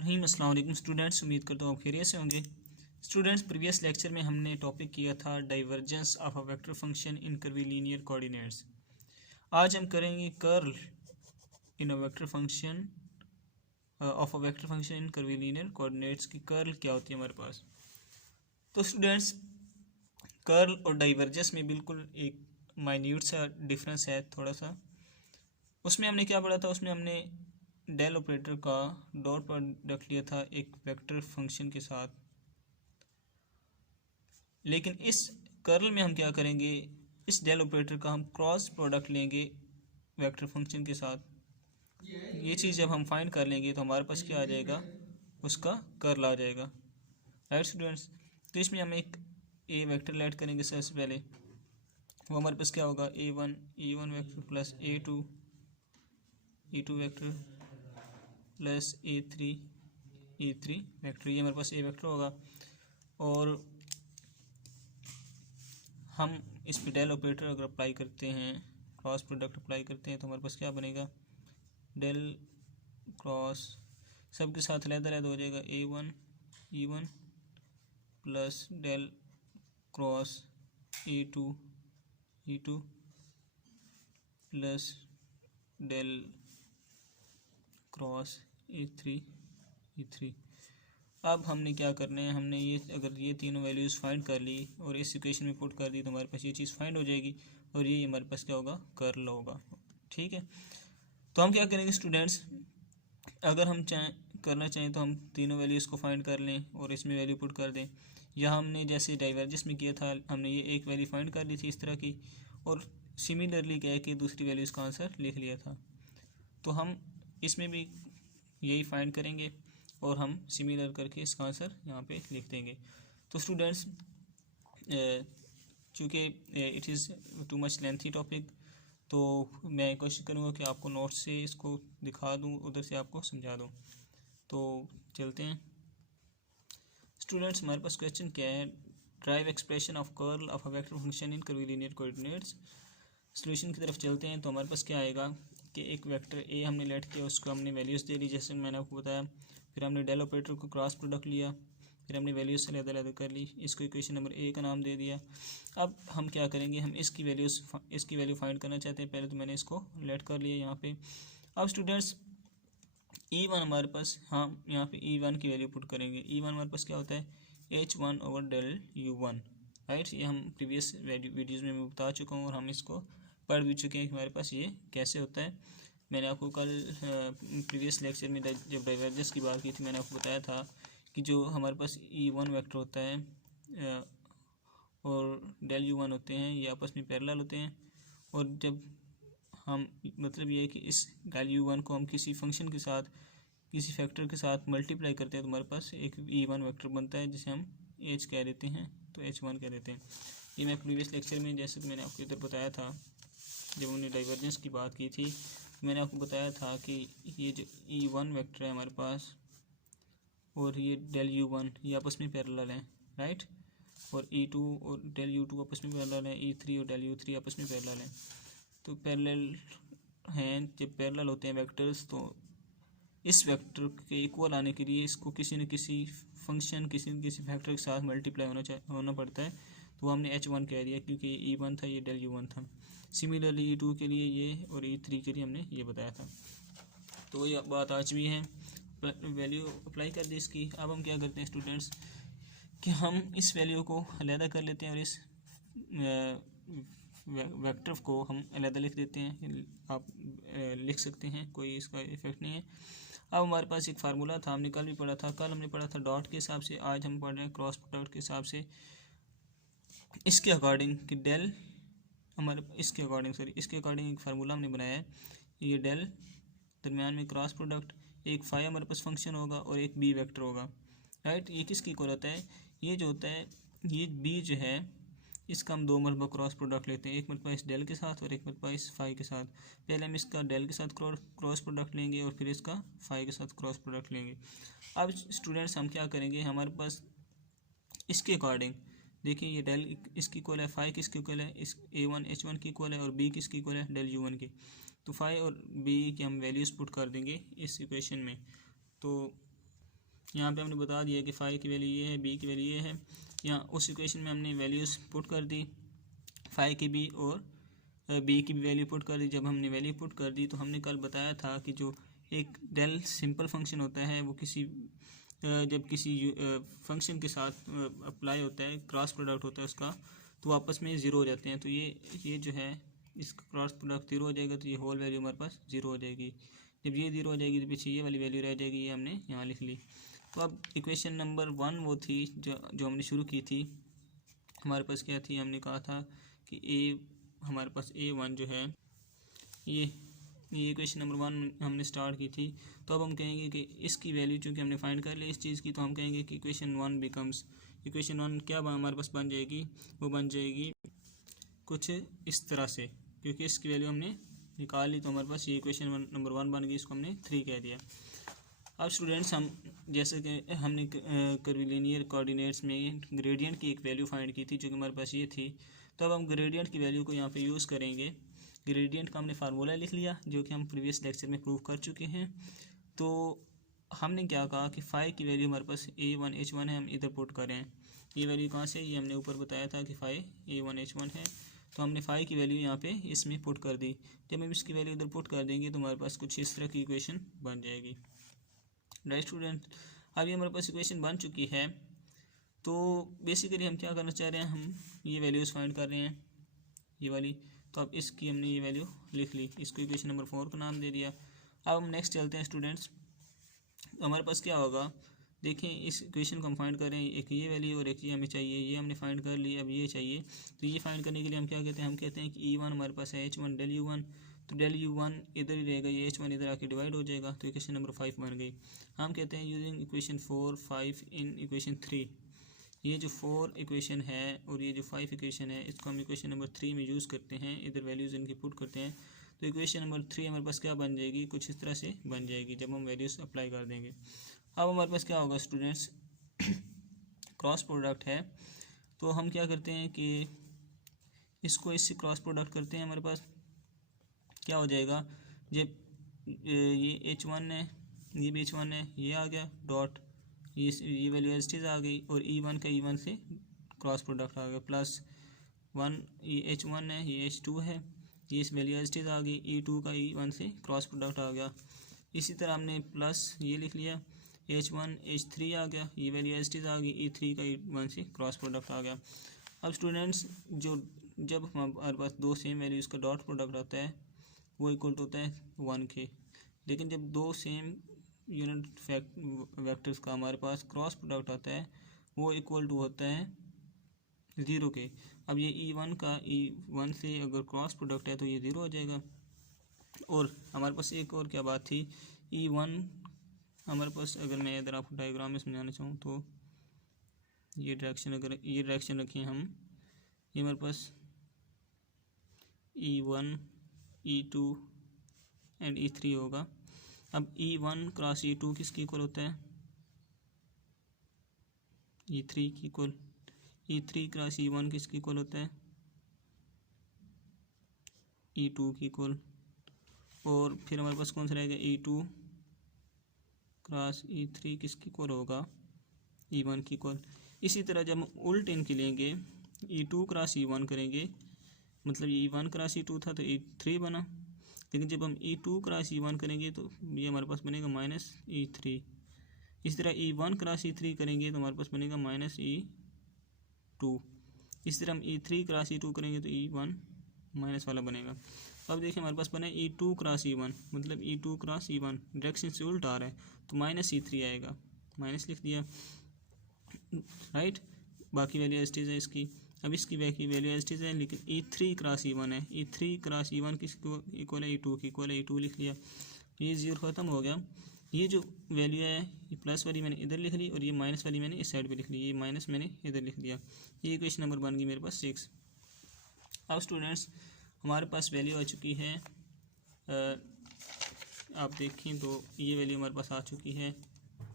बिस्मिल्लाहिर्रहमानिर्रहीम। अस्सलाम वालेकुम स्टूडेंट्स, उम्मीद करता हूँ आप खैरियत से होंगे। स्टूडेंट्स, प्रीवियस लेक्चर में हमने टॉपिक किया था divergence of a vector function in curvilinear coordinates. आज हम करेंगे curl in a vector function of a vector function in curvilinear coordinates की कर्ल क्या होती है हमारे पास। तो स्टूडेंट्स, कर्ल और डाइवर्जेंस में बिल्कुल एक माइन्यूट सा डिफरेंस है थोड़ा सा। उसमें हमने क्या पढ़ा था, उसमें हमने डेल ऑपरेटर का डॉट प्रोडक्ट लिया था एक वेक्टर फंक्शन के साथ। लेकिन इस कर्ल में हम क्या करेंगे, इस डेल ऑपरेटर का हम क्रॉस प्रोडक्ट लेंगे वेक्टर फंक्शन के साथ। ये चीज़ जब हम फाइंड कर लेंगे तो हमारे पास क्या आ जाएगा, उसका कर्ल आ जाएगा। राइट स्टूडेंट्स, तो इसमें हम एक ए वेक्टर ऐड करेंगे सबसे पहले। वो हमारे पास क्या होगा, A one vector plus A two vector plus A three vector, ये हमारे पास ए वेक्टर होगा। और हम इस पे डेल ऑपरेटर अगर अप्लाई करते हैं, क्रॉस प्रोडक्ट अप्लाई करते हैं, तो हमारे पास क्या बनेगा, डेल क्रॉस सबके साथ अलग हो जाएगा, E1 plus del cross E2 plus del cross E3। अब हमने क्या करना है, हमने अगर ये तीनों वैल्यूज़ फाइंड कर ली और इस इक्वेशन में पुट कर दी तो हमारे पास ये चीज़ फाइंड हो जाएगी और ये हमारे पास क्या होगा, कर्ल होगा। ठीक है, तो हम क्या करेंगे स्टूडेंट्स, अगर हम करना चाहें तो हम तीनों वैल्यूज़ को फाइंड कर लें और इसमें वैल्यू पुट कर दें। या हमने जैसे डाइवर्जेंस में किया था, हमने ये एक वैल्यू फाइंड कर ली थी इस तरह की, और सिमिलरली क्या है कि दूसरी वैल्यूज़ का आंसर लिख लिया था। तो हम इसमें भी यही फाइंड करेंगे और हम सिमिलर करके इसका आंसर यहाँ पे लिख देंगे। तो स्टूडेंट्स, चूँकि it is too much lengthy topic, तो मैं कोशिश करूँगा कि आपको नोट्स से इसको दिखा दूँ, उधर से आपको समझा दूँ। तो चलते हैं स्टूडेंट्स, हमारे पास क्वेश्चन क्या है, drive expression of curl of a vector function in curvilinear coordinates. Solution की तरफ चलते हैं। तो हमारे पास क्या आएगा कि एक वेक्टर ए हमने लेट किया, उसको हमने वैल्यूज़ दे दी जैसे मैंने आपको बताया। फिर हमने डेल ऑपरेटर को क्रॉस प्रोडक्ट लिया, फिर हमने वैल्यूज़ से अलग कर ली, इसको इक्वेशन नंबर ए का नाम दे दिया। अब हम क्या करेंगे, हम इसकी वैल्यू फाइंड करना चाहते हैं। पहले तो मैंने इसको लेट कर लिया यहाँ पे। अब स्टूडेंट्स, E1 हमारे पास, हम यहाँ पे E1 की वैल्यू पुट करेंगे। E1 हमारे पास क्या होता है, H1/del U1। राइट, ये हम प्रीवियस वीडियोज़ में मैं बता चुका हूँ और हम इसको पढ़ भी चुके हैं कि हमारे पास ये कैसे होता है। मैंने आपको कल प्रीवियस लेक्चर में जब डाइवर्जेंस की बात की थी, मैंने आपको बताया था कि जो हमारे पास E1 वेक्टर होता है और डेल U1 होते हैं, ये आपस में पैरेलल होते हैं। और जब हम, मतलब ये है कि इस डेल U1 को हम किसी फंक्शन के साथ, किसी फैक्टर के साथ मल्टीप्लाई करते हैं तो हमारे पास एक E1 वेक्टर बनता है जिसे हम H कह देते हैं, तो H1 कह देते हैं। ये मैं प्रीवियस लेक्चर में, जैसे मैंने आपको इधर बताया था जब हमने डाइवर्जेंस की बात की थी, मैंने आपको बताया था कि ये जो E1 वेक्टर है हमारे पास और ये डेल U1, ये आपस में पैरेलल हैं। राइट, और E2 और डेल U2 आपस में पैरेलल हैं, E3 और डेल U3 आपस में पैरेलल हैं। तो पैरेलल हैं, जब पैरेलल होते हैं वेक्टर्स, तो इस वेक्टर के इक्वल आने के लिए इसको किसी न किसी फंक्शन, किसी न किसी फैक्टर के साथ मल्टीप्लाई होना पड़ता है। तो वो हमने H1 कह दिया क्योंकि E1 था, ये डेल U1 था। सिमिलरली E2 के लिए ये और E3 के लिए हमने ये बताया था। तो ये बात आज भी है, वैल्यू अप्लाई कर दी इसकी। अब हम क्या करते हैं स्टूडेंट्स कि हम इस वैल्यू को अलग कर लेते हैं और इस वेक्टर को हम अलग लिख देते हैं। आप लिख सकते हैं, कोई इसका इफेक्ट नहीं है। अब हमारे पास एक फार्मूला था, हमने कल भी पढ़ा था, कल हमने पढ़ा था डॉट के हिसाब से, आज हम पढ़ रहे हैं क्रॉस प्रोडक्ट के हिसाब से। इसके अकॉर्डिंग कि डेल हमारे, इसके अकॉर्डिंग एक फार्मूला हमने बनाया है। ये डेल दरम्यान में क्रॉस प्रोडक्ट, एक फाई हमारे पास फंक्शन होगा और एक बी वेक्टर होगा। राइट, ये किसकी इक्वल होता है, ये जो होता है, ये बी जो है इसका हम दो मरतबा क्रॉस प्रोडक्ट लेते हैं, एक मरतबा इस डेल के साथ और एक मरतबा इस फाई के साथ। पहले हम इसका डेल के साथ क्रॉस प्रोडक्ट लेंगे और फिर इसका फाई के साथ क्रॉस प्रोडक्ट लेंगे। अब स्टूडेंट्स, हम क्या करेंगे, हमारे पास इसके अकॉर्डिंग देखिए, ये डेल इसकी इक्वल है, फाई किसकी इक्वल है, इस A1 H1 की इक्वल है, और बी किसकी इक्वल है, डेल U1 की। तो फाई और बी की हम वैल्यूज़ पुट कर देंगे इस इक्वेशन में। तो यहाँ पे हमने बता दिया कि फाई की वैल्यू ये है, बी की वैल्यू ये है। यहाँ उस इक्वेशन में हमने वैल्यूज़ पुट कर दी, फाई की भी और बी की भी वैल्यू पुट कर दी। जब हमने वैल्यू पुट कर दी तो हमने कल बताया था कि जो एक डेल सिंपल फंक्शन होता है वो जब किसी फंक्शन के साथ अप्लाई होता है, क्रॉस प्रोडक्ट होता है उसका, तो आपस में ज़ीरो हो जाते हैं। तो ये जो है इसका क्रॉस प्रोडक्ट ज़ीरो हो जाएगा, तो ये होल वैल्यू हमारे पास ज़ीरो हो जाएगी। जब ये ज़ीरो हो जाएगी तो पीछे ये वाली वैल्यू रह जाएगी, ये हमने यहाँ लिख ली। तो अब इक्वेशन नंबर 1 वो थी जो हमने शुरू की थी। हमारे पास क्या थी, हमने कहा था कि हमारे पास A1 जो है ये इक्वेशन नंबर 1 हमने स्टार्ट की थी। तो अब हम कहेंगे कि इसकी वैल्यू चूँकि हमने फाइंड कर ली इस चीज़ की, तो हम कहेंगे कि इक्वेशन 1 बिकम्स, इक्वेशन 1 क्या हमारे पास बन जाएगी, वो बन जाएगी कुछ इस तरह से, क्योंकि इसकी वैल्यू हमने निकाल ली तो हमारे पास ये इक्वेशन नंबर 1 बन गई, इसको हमने 3 कह दिया। अब स्टूडेंट्स हम जैसे कि हमने कर्विलिनियर कोऑर्डिनेट्स में ग्रेडियंट की एक वैल्यू फाइंड की थी जो कि हमारे पास ये थी। तो अब हम ग्रेडियंट की वैल्यू को यहाँ पे यूज़ करेंगे। ग्रेडियंट का हमने फार्मूला लिख लिया जो कि हम प्रीवियस लेक्चर में प्रूव कर चुके हैं। तो हमने क्या कहा कि फाई की वैल्यू हमारे पास A1 H1 है, हम इधर पुट करें। ये वैल्यू कहाँ से, ये हमने ऊपर बताया था कि फाई A1 H1 है, तो हमने फाई की वैल्यू यहाँ पे इसमें पुट कर दी। जब हम इसकी वैल्यू इधर पुट कर देंगे तो हमारे पास कुछ इस तरह की इक्वेशन बन जाएगी। राइट स्टूडेंट, अभी हमारे पास इक्वेशन बन चुकी है। तो बेसिकली हम क्या करना चाह रहे हैं, हम ये वैल्यूज़ फाइंड कर रहे हैं ये वाली। तो अब इसकी हमने ये वैल्यू लिख ली, इसको इक्वेशन नंबर 4 का नाम दे दिया। अब हम नेक्स्ट चलते हैं स्टूडेंट्स। हमारे पास क्या होगा, देखें इस इक्वेशन को हम फाइंड करें, एक ये वैल्यू और एक ये हमें चाहिए, ये हमने फाइंड कर ली, अब ये चाहिए। तो ये फाइंड करने के लिए हम क्या कहते हैं, हम कहते हैं कि E1 हमारे पास है H1 डेल U1, तो डेल U1 इधर ही रहेगा, ये H1 इधर आके डिवाइड हो जाएगा, तो इक्वेशन नंबर 5 बन गई। हम कहते हैं यूजिंग इक्वेशन 4, 5 इन इक्वेशन 3, ये जो 4 इक्वेशन है और ये जो 5 इक्वेशन है इसको हम इक्वेशन नंबर 3 में यूज़ करते हैं, इधर वैल्यूज़ इनकी पुट करते हैं। तो इक्वेशन नंबर 3 हमारे पास क्या बन जाएगी, कुछ इस तरह से बन जाएगी जब हम वैल्यूज़ अप्लाई कर देंगे। अब हमारे पास क्या होगा स्टूडेंट्स, क्रॉस प्रोडक्ट है, तो हम क्या करते हैं कि इसको इससे क्रॉस प्रोडक्ट करते हैं। हमारे पास क्या हो जाएगा, जब ये H1 है, ये भी H1 है, ये आ गया डॉट, ये वैल्यू एज आ गई, और E1 का E1 से क्रॉस प्रोडक्ट आ गया, प्लस 1 ये H1 है, ये H2 है, ये इस वैल्यू एज आ गई, E2 का E1 से क्रॉस प्रोडक्ट आ गया। इसी तरह हमने प्लस ये लिख लिया, H1 H3 आ गया, ये वैल्यू एज आ गई, E3 का E1 से क्रॉस प्रोडक्ट आ गया। अब स्टूडेंट्स जब हमारे पास दो सेम वैल्यूज़ का डॉट प्रोडक्ट आता है वो इक्वल टू होता है 1 के, लेकिन जब दो सेम यूनिट वेक्टर्स का हमारे पास क्रॉस प्रोडक्ट आता है वो इक्वल टू होता है 0 के। अब ये E1 का E1 से अगर क्रॉस प्रोडक्ट है तो ये 0 हो जाएगा। और हमारे पास एक और क्या बात थी, E1 हमारे पास, अगर मैं इधर आपको डायग्राम में समझाना चाहूँ तो ये डायरेक्शन रखें हम, ये हमारे पास E1 E2 एंड E3 होगा। अब E1 क्रॉस E2 किसकी इक्वल होता है, E3 की इक्वल। E3 क्रॉस E1 किसकी इक्वल होता है, E2 की इक्वल। और फिर हमारे पास कौन सा रहेगा, E2 क्रॉस E3 किसकी इक्वल होगा, E1 की इक्वल। इसी तरह जब हम उल्ट इनकी लेंगे, E2 क्रॉस E1 करेंगे, मतलब E1 क्रॉस E2 था तो E3 बना, लेकिन जब हम E2 क्रॉस E1 करेंगे तो ये हमारे पास बनेगा माइनस E3। इस तरह E1 क्रॉस E3 करेंगे तो हमारे पास बनेगा माइनस E2। इस तरह हम E3 क्रॉस E2 करेंगे तो E1 माइनस वाला बनेगा। अब देखिए हमारे पास बना E2 क्रॉस E1, मतलब E2 क्रॉस E1 डायरेक्शन से उल्टा आ रहा है तो माइनस E3 आएगा, माइनस लिख दिया, राइट। बाकी वैल्यू एज है इसकी। अब इसकी वैल्यू एज है, लेकिन E3 क्रॉस E1 है, E3 क्रॉस E1 किसको इक्वल है, E2 की इक्वल है, E2 लिख लिया, ये 0 ख़त्म हो गया। ये जो वैल्यू है ये प्लस वाली मैंने इधर लिख ली और ये माइनस वाली मैंने इस साइड पे लिख ली, ये माइनस मैंने इधर लिख दिया। ये इक्वेशन नंबर बन गई मेरे पास 6। अब स्टूडेंट्स हमारे पास वैल्यू आ चुकी है, आप देखें तो ये वैल्यू हमारे पास आ चुकी है,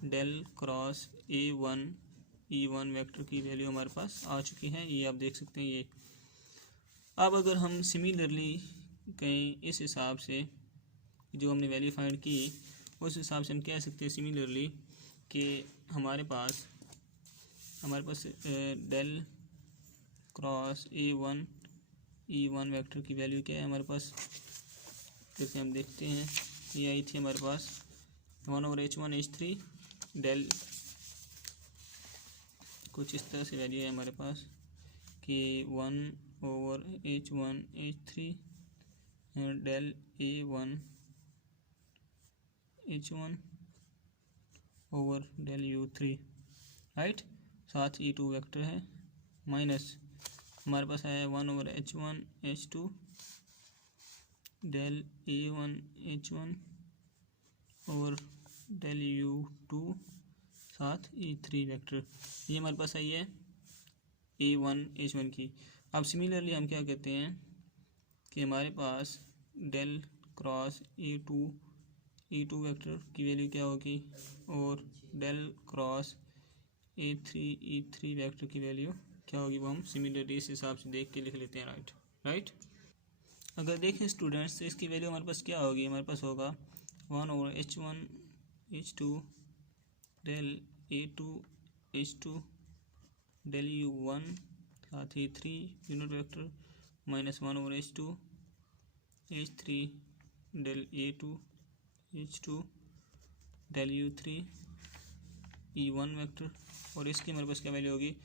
del cross A1 E1 vector की वैल्यू हमारे पास आ चुकी है, ये आप देख सकते हैं ये। अब अगर हम सिमिलरली कहीं इस हिसाब से जो हमने वैल्यू फाइंड की उस हिसाब से हम कह सकते हैं सिमिलरली कि हमारे पास डेल क्रॉस E1 वेक्टर की वैल्यू क्या है हमारे पास, जैसे हम देखते हैं ये आई थी हमारे पास 1/H1H3 डेल, कुछ इस तरह से वैल्यू है हमारे पास कि 1/H1H3 del A1H1 over del U3, right. साथ E2 वेक्टर है, माइनस हमारे पास आया 1/H1H2 डेल A1H1 और डेल U2 साथ E3 वेक्टर, ये हमारे पास आई है A1H1 की। अब सिमिलरली हम क्या कहते हैं कि हमारे पास डेल क्रॉस E2 वेक्टर की वैल्यू क्या होगी और डेल क्रॉस E3 वेक्टर की वैल्यू क्या होगी, वो हम सिमिलरली इस हिसाब से देख के लिख लेते हैं, राइट। अगर देखें स्टूडेंट्स तो इसकी वैल्यू हमारे पास क्या होगी, हमारे पास होगा 1/H1H2 del A2H2 del U1 साथ ही 3 unit vector minus 1/H2H3 del A2H2 del U3 E1 vector, और इसकी हमारे पास क्या वैल्यू होगी,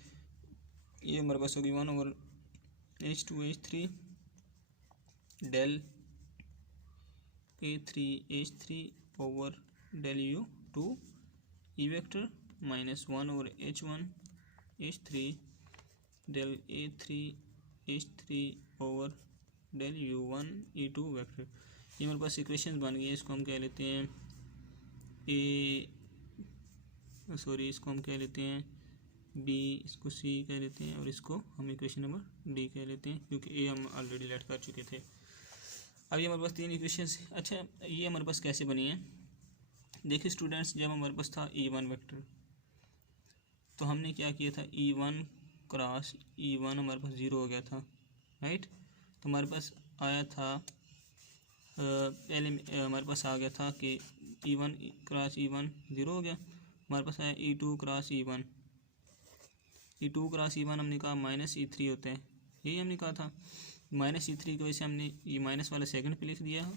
ये हमारे पास होगी 1/H2H3 del A3H3 over del U2 E vector minus 1/H1H3 del A3H3 over del U1 E2 vector. ये हमारे पास इक्वेशन बन गई है, इसको हम कह लेते हैं इसको हम कह लेते हैं B, इसको C कह लेते हैं और इसको हम इक्वेशन नंबर D कह लेते हैं, क्योंकि A हम ऑलरेडी लेट कर चुके थे। अब ये हमारे पास 3 इक्वेशन। अच्छा, ये हमारे पास कैसे बनी है, देखिए स्टूडेंट्स, जब हमारे पास था E1 वेक्टर तो हमने क्या किया था, E1 क्रॉस E1 हमारे पास 0 हो गया था, राइट। तो हमारे पास आया था पहले हमारे पास आ गया था कि E1 क्रॉस E1 0 हो गया, हमारे पास आया E2 क्रॉस E1 हमने कहा माइनस E3 होता है, यही हमने कहा था। माइनस E3 की वजह से हमने ये माइनस वाला सेकंड पे लिख दिया,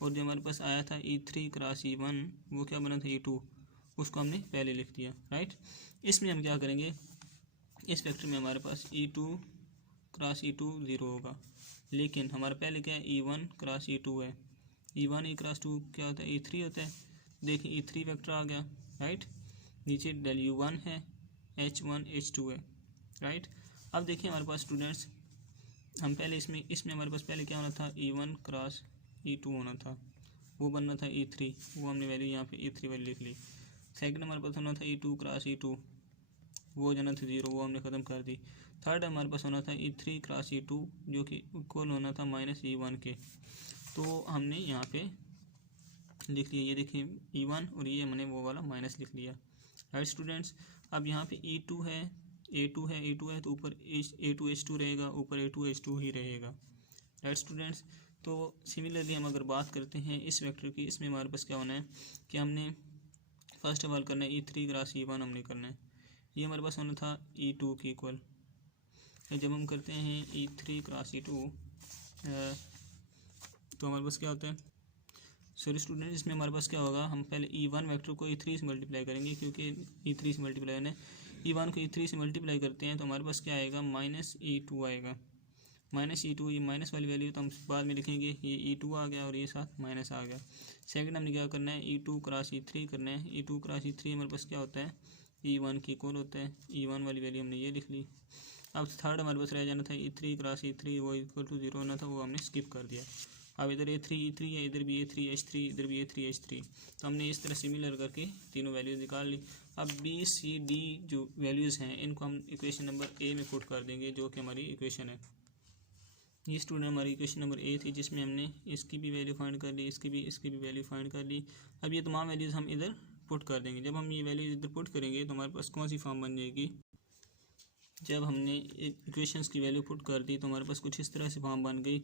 और जो हमारे पास आया था E3 क्रॉस E1 वो क्या बना था E2, उसको हमने पहले लिख दिया, राइट। इसमें हम क्या करेंगे, इस वेक्टर में हमारे पास E2 क्रॉस E2 0 होगा, लेकिन हमारा पहले क्या है E1 क्रॉस E2 है, E1 क्रॉस 2 क्या होता है E3 होता है। देखिए E3 वेक्टर आ गया, राइट। नीचे डेल U1 है, H1H2 है, राइट। अब देखिए हमारे पास स्टूडेंट्स, हम पहले इसमें हमारे पास पहले क्या होना था, E1 क्रॉस E2 होना था, वो बनना था E3, वो हमने वैल्यू यहाँ पे E3 वैल्यू लिख ली। सेकंड हमारे पास होना था E2 क्रॉस E2, वो जाना था 0, वो हमने ख़त्म कर दी। थर्ड हमारे पास होना था E3 क्रॉस E2 जो कि इक्वल होना था माइनस E1 के, तो हमने यहाँ पे लिख लिया, ये देखिए E1 और ये हमने वो वाला माइनस लिख लिया, राइट स्टूडेंट्स। अब यहाँ पे A2 है तो ऊपर A2H2 रहेगा, ऊपर A2H2 ही रहेगा, राइट स्टूडेंट्स। तो सिमिलरली हम अगर बात करते हैं इस वेक्टर की, इसमें हमारे पास क्या होना है कि हमने फर्स्ट ऑफ ऑल करना है E3 क्रॉस E1 हमने करना है, ये हमारे पास होना था E2 की इक्वल। जब हम करते हैं E3 क्रॉस E2 तो हमारे पास क्या होता है, सॉरी स्टूडेंट, इसमें हमारे पास क्या होगा, हम पहले E1 वेक्टर को E3 से मल्टीप्लाई करेंगे, क्योंकि E3 से मल्टीप्लाई है, E1 को E3 से मल्टीप्लाई करते हैं तो हमारे पास क्या आएगा, माइनस E2 आएगा, माइनस E2, ये माइनस वाली वैल्यू तो हम बाद में लिखेंगे, ये E2 आ गया और ये साथ माइनस आ गया। सेकंड हमने क्या करना है, E2 क्रॉस E3 करना है, E2 क्रॉस E3 हमारे पास क्या होता है, E1 की इक्वल होता है, E1 वाली वैल्यू हमने ये लिख ली। अब थर्ड हमारे पास रह जाना था E3 क्रॉस E3, वो इक्वल टू 0 होना था, वो हमने स्किप कर दिया। अब इधर A3 है, इधर भी A3H3, इधर भी A3H3, तो हमने इस तरह सिमिलर करके तीनों वैल्यूज निकाल ली। अब B C D जो वैल्यूज़ हैं इनको हम इक्वेशन नंबर A में पुट कर देंगे, जो कि हमारी इक्वेशन है। ये स्टूडेंट हमारी इक्वेशन नंबर A थी, जिसमें हमने इसकी भी वैल्यू फाइंड कर ली, इसकी भी वैल्यू फाइंड कर ली। अब ये तमाम वैल्यूज़ हम इधर पुट कर देंगे। जब हम ये वैल्यूज इधर पुट करेंगे तो हमारे पास कौन सी फॉर्म बन जाएगी, जब हमने इक्वेशंस की वैल्यू पुट कर दी तो हमारे पास कुछ इस तरह से फॉर्म बन गई।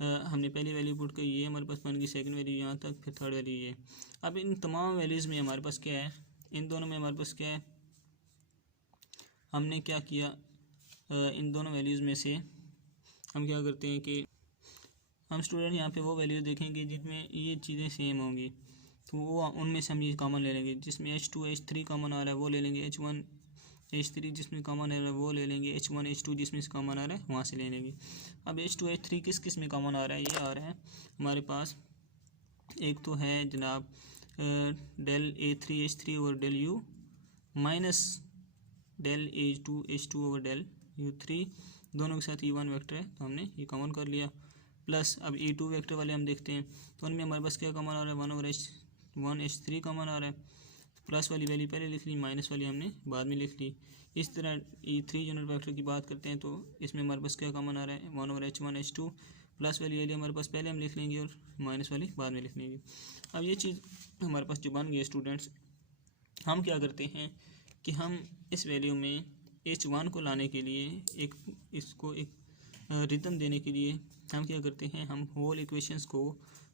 हमने पहली वैल्यू पुट की, ये हमारे पास बन गई, सेकंड वैल्यू यहाँ तक, फिर थर्ड वैल्यू ये। अब इन तमाम वैल्यूज़ में हमारे पास क्या है, इन दोनों में हमारे पास क्या है, हमने क्या किया, इन दोनों वैल्यूज़ में से हम क्या करते हैं कि हम स्टूडेंट यहाँ पे वो वैल्यूज देखेंगे जिनमें ये चीज़ें सेम होंगी, तो वो उनमें से हम ये कॉमन ले लेंगे। जिसमें H2 H3 कॉमन आ रहा है वो ले लेंगे, H1 H3 जिसमें कॉमन आ रहा है वो ले लेंगे, H1 H2 जिसमें से कॉमन आ रहा है वहाँ से ले लेंगे। अब H2 H3 किस किस में कॉमन आ रहा है, ये आ रहा है हमारे पास, एक तो है जनाब del A3H3 over del U minus del A2H2 over del U3, दोनों के साथ E1 वेक्टर है तो हमने ये कॉमन कर लिया। प्लस अब E2 वेक्टर वाले हम देखते हैं तो उनमें हमारे पास क्या कॉमन आ रहा है, 1/H3 कॉमन आ रहा है। प्लस वाली वैल्यू पहले लिख ली, माइनस वाली हमने बाद में लिख ली। इस तरह E3 यूनिट वेक्टर की बात करते हैं तो इसमें हमारे पास क्या कॉमन आ रहा है, 1/H1H2, प्लस वाली वैल्यू हमारे पास पहले हम लिख लेंगे और माइनस वाली बाद में लिख लेंगे। अब ये चीज़ हमारे पास जो बन गई है स्टूडेंट्स, हम क्या करते हैं कि हम इस वैल्यू में H1 को लाने के लिए इसको एक रिदम देने के लिए हम क्या करते हैं, हम होल इक्वेशंस को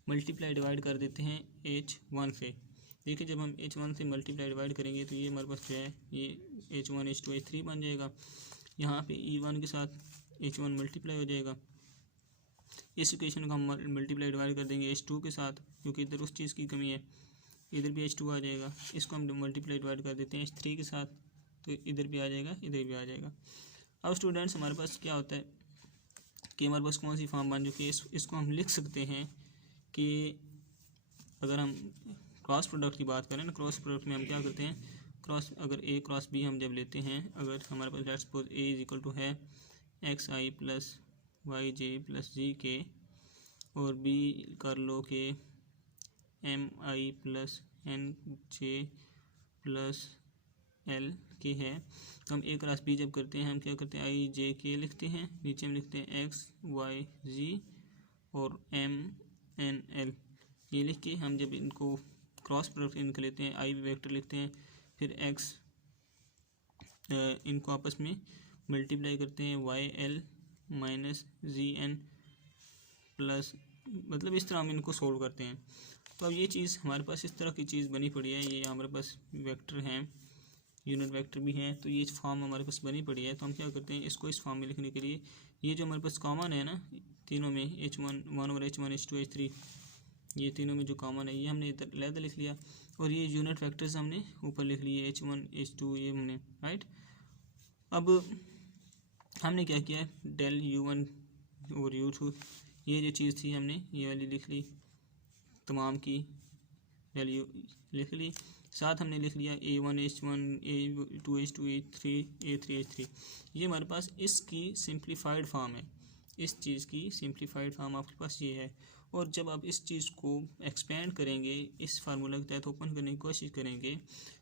मल्टीप्लाई डिवाइड कर देते हैं H1 से। देखिए जब हम H1 से मल्टीप्लाई डिवाइड करेंगे तो ये हमारे पास क्या है, ये H1 H2 H3 बन जाएगा। यहाँ पे E1 के साथ H1 मल्टीप्लाई हो जाएगा। इस इक्वेशन को हम मल्टीप्लाई डिवाइड कर देंगे H2 के साथ, क्योंकि इधर उस चीज़ की कमी है, इधर भी H2 आ जाएगा। इसको हम मल्टीप्लाई डिवाइड कर देते हैं H3 के साथ, तो इधर भी आ जाएगा, इधर भी आ जाएगा। अब स्टूडेंट्स हमारे पास क्या होता है कि हमारे पास कौन सी फॉर्म बन चुकी है, इसको हम लिख सकते हैं कि अगर हम क्रॉस प्रोडक्ट की बात करें ना, क्रॉस प्रोडक्ट में हम क्या करते हैं, अगर A क्रॉस B हम जब लेते हैं, अगर हमारे पास let's suppose A is equal to है XI plus YJ plus GK और B कर लो के MI plus NJ plus L के है, तो हम A क्रॉस B जब करते हैं हम क्या करते हैं, IJK लिखते हैं, नीचे हम लिखते हैं XYZ और MNL, ये लिख के हम जब इनको क्रॉस प्रोडक्ट इनका लेते हैं, I वेक्टर लिखते हैं, फिर X इनको आपस में मल्टीप्लाई करते हैं YL माइनस ZN प्लस, मतलब इस तरह हम इनको सोल्व करते हैं। तो अब ये चीज़ हमारे पास इस तरह की चीज़ बनी पड़ी है, ये हमारे पास वेक्टर हैं, यूनिट वेक्टर भी हैं, तो ये फॉर्म हमारे पास बनी पड़ी है। तो हम क्या करते हैं, इसको इस फॉर्म में लिखने के लिए ये जो हमारे पास कॉमन है ना तीनों में, H1 1/H1 H2 H3, ये तीनों में जो कॉमन है ये हमने इधर लहदा लिख लिया, और ये यूनिट वेक्टर्स हमने ऊपर लिख लिए H1 H2 ये हमने, राइट। अब हमने क्या किया, डेल U1 और U2 ये जो चीज़ थी हमने ये वाली लिख ली, तमाम की वैल्यू लिख ली, साथ हमने लिख लिया A1 H1 A2 H2 A3 H3। ये हमारे पास इसकी सिंप्लीफाइड फॉर्म है, इस चीज़ की सिंप्लीफाइड फॉर्म आपके पास ये है। और जब आप इस चीज़ को एक्सपेंड करेंगे, इस फार्मूला के तहत ओपन करने की कोशिश करेंगे,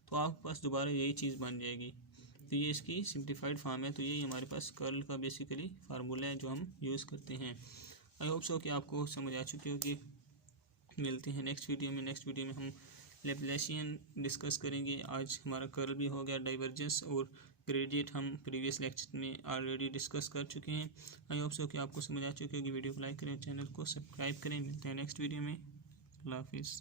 तो आपके पास दोबारा यही चीज़ बन जाएगी। तो ये इसकी सिंप्लीफाइड फॉर्म है, तो यही हमारे पास कर्ल का बेसिकली फार्मूला है जो हम यूज़ करते हैं। आई होप सो कि आपको समझ आ चुकी होगी। मिलते हैं नेक्स्ट वीडियो में। नेक्स्ट वीडियो में हम लैप्लासियन डिस्कस करेंगे। आज हमारा कर्ल भी हो गया, डाइवर्जेंस और ग्रेडियंट हम प्रीवियस लेक्चर में ऑलरेडी डिस्कस कर चुके हैं। आई होप सो कि आपको समझ आ चुकी होगी। वीडियो को लाइक करें, चैनल को सब्सक्राइब करें। मिलते हैं नेक्स्ट वीडियो में। अल्लाह हाफिज़।